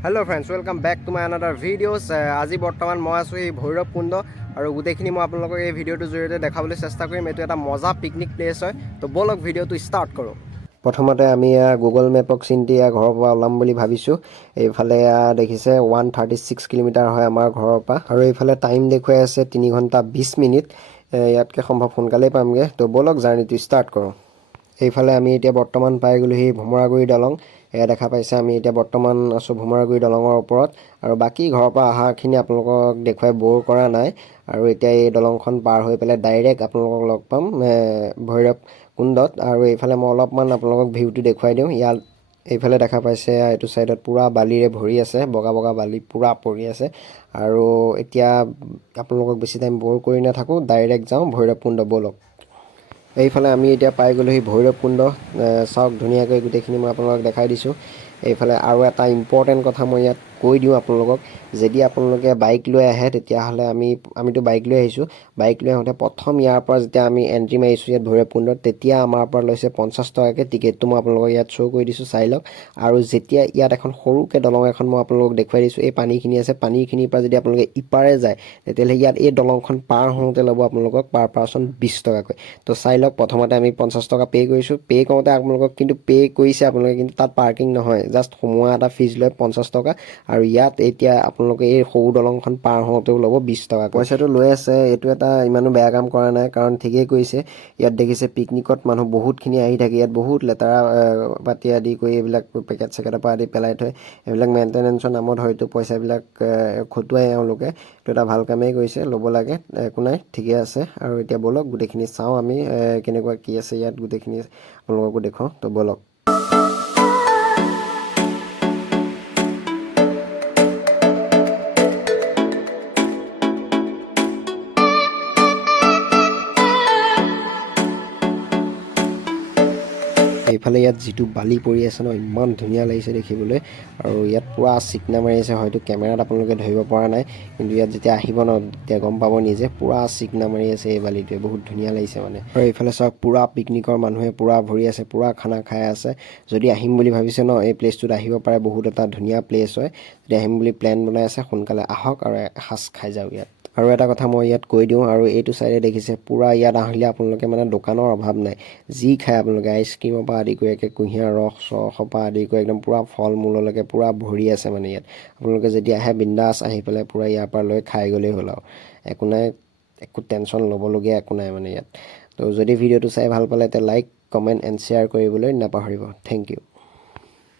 Hello friends, welcome back to my another videos. আজি বৰ্তমান মই আছো এই ভৈৰৱকুণ্ড আৰু গুটেখিনি মই আপোনালোকক এই ভিডিওটোৰ জৰিয়তে দেখাবলৈ চেষ্টা কৰিম। এটো এটা মজা পিকনিক প্লেস হয়। তো বলক ভিডিওটো স্টাৰ্ট কৰো। প্ৰথমতে আমি গুগল মেপক চিন্তি ঘৰৰ পৰা ওলাম বুলি ভাবিছো। এইফালে দেখিছে 136 কিলোমিটাৰ হয় আমাৰ ঘৰৰ পৰা আৰু এইফালে টাইম দেখুৱাই আছে 3 ঘণ্টা 20 মিনিট। ইয়াতকে সম্ভৱ সোনকালে পামগে। তো বলক জাৰ্নিটো স্টাৰ্ট কৰো। এইফালে আমি এতিয়া বৰ্তমান পাই গ'লোহি ভমৰাগুৰি দলং। এয়া দেখা পাইছে আমি এতিয়া বৰ্তমান আছো ভমৰাগুৰি দলঙৰ ওপৰত আৰু বাকি ঘৰৰ পৰা আহাখিনি আপোনালোকক দেখুৱাই বৰ কৰা নাই আৰু এতিয়া এই দলংখন পাৰ হৈ পেলাই ডাইৰেক্ট আপোনালোকক লগ পাম ভৈৰৱকুণ্ডত আৰু এইফালে মই অলপমান আপোনালোকক ভিউটো দেখুৱাই দিওঁ। ইয়াত এইফালে দেখা পাইছে এইটো সাইডত পুৰা বালিৰে ভৰি আছে, বগা বগা বালি পুৰা পৰি আছে আৰু এতিয়া আপোনালোকক বেছি টাইম বৰ কৰি নাথাকো, ডাইৰেক্ট যাওঁ ভৈৰৱকুণ্ড। বলক এইফালে আমি এতিয়া পাই গ'লোহি ভৈৰৱকুণ্ড। চাওক ধুনীয়াকৈ গুটেখিনি মই আপোনালোকক দেখাই দিছোঁ। এইফালে আৰু এটা ইম্পৰ্টেণ্ট কথা মই ইয়াত কৈ দিওঁ আপোনালোকক, যদি আপোনালোকে বাইক লৈ আহে তেতিয়াহ'লে আমিতো বাইক লৈ আহিছোঁ। বাইক লৈ আহোঁতে প্ৰথম ইয়াৰ পৰা যেতিয়া আমি এণ্ট্ৰি মাৰিছোঁ ইয়াত ভৈৰৱকুণ্ডত, তেতিয়া আমাৰ পৰা লৈছে 50 টকাকৈ টিকেটটো। মই আপোনালোকক ইয়াত শ্ব' কৰি দিছোঁ, চাই লওক। আৰু যেতিয়া ইয়াত এখন সৰুকৈ দলং এখন মই আপোনালোকক দেখুৱাই দিছোঁ, এই পানীখিনি আছে, পানীখিনিৰ পৰা যদি আপোনালোকে ইপাৰে যায় তেতিয়াহ'লে ইয়াত এই দলংখন পাৰ হওঁতে ল'ব আপোনালোকক পাৰ পাৰ্চন 20 টকাকৈ। তো চাই লওক, প্ৰথমতে আমি 50 টকা পে' কৰিছোঁ। পে' কৰোঁতে আপোনালোকক কিন্তু পে' কৰিছে আপোনালোকে, কিন্তু তাত পাৰ্কিং নহয়, জাষ্ট সোমোৱা এটা ফিজ লয় 50 টকা। আৰু ইয়াত এতিয়া আপোনালোকে এই সৰু দলংখন পাৰ হওঁতেও ল'ব 20 টকা। পইচাটো লৈ আছে, এইটো এটা ইমানো বেয়া কাম কৰা নাই, কাৰণ ঠিকেই কৰিছে। ইয়াত দেখিছে পিকনিকত মানুহ বহুতখিনি আহি থাকে, ইয়াত বহুত লেতেৰা পাতি আদি কৰি এইবিলাক পেকেট চেকেটৰ পৰা আদি পেলাই থয়। এইবিলাক মেইনটেনেঞ্চৰ নামত হয়তো পইচাবিলাক খটুৱাই এওঁলোকে। এইটো এটা ভাল কামেই কৰিছে, ল'ব লাগে, একো নাই, ঠিকে আছে। আৰু এতিয়া বলক গোটেইখিনি চাওঁ আমি কেনেকুৱা কি আছে ইয়াত, গোটেইখিনি আপোনালোককো দেখুৱাওঁ। তো বলক। এইফালে ইয়াত যিটো বালি পৰি আছে ন, ইমান ধুনীয়া লাগিছে দেখিবলৈ। আৰু ইয়াত পুৰা চিকনা মাৰি আছে, হয়তো কেমেৰাত আপোনালোকে ধৰিব পৰা নাই, কিন্তু ইয়াত যেতিয়া আহিব ন তেতিয়া গম পাব নিজে, পুৰা চিকনা মাৰি আছে এই বালিটোৱে, বহুত ধুনীয়া লাগিছে মানে। আৰু এইফালে চাওক, পুৰা পিকনিকৰ মানুহে পুৰা ভৰি আছে, পুৰা খানা খাই আছে। যদি আহিম বুলি ভাবিছে ন, এই প্লেচটোত আহিব পাৰে, বহুত এটা ধুনীয়া প্লেচ হয়। যদি আহিম বুলি প্লেন বনাই আছে, সোনকালে আহক আৰু এসাঁজ খাই যাওক ইয়াত। আৰু এটা কথা মই ইয়াত কৈ দিওঁ, আৰু এইটো চাইডে দেখিছে পুৰা ইয়াত আহিলে আপোনালোকে মানে দোকানৰ অভাৱ নাই। যি খায় আপোনালোকে, আইচক্ৰীমৰ পৰা আদি কৰি একে কুঁহিয়াৰ ৰসৰ পৰা আদি কৰি একদম পুৰা ফল মূললৈকে পুৰা ভৰি আছে মানে ইয়াত। আপোনালোকে যদি আহে বিন্দাছ আহি পেলাই পুৰা ইয়াৰ পৰা লৈ খাই গ'লেই হ'ল আৰু একো নাই, একো টেনশ্যন ল'বলগীয়া একো নাই মানে ইয়াত। তো যদি ভিডিঅ'টো চাই ভাল পালে তেতিয়া লাইক, কমেণ্ট এণ্ড শ্বেয়াৰ কৰিবলৈ নাপাহৰিব। Thank U.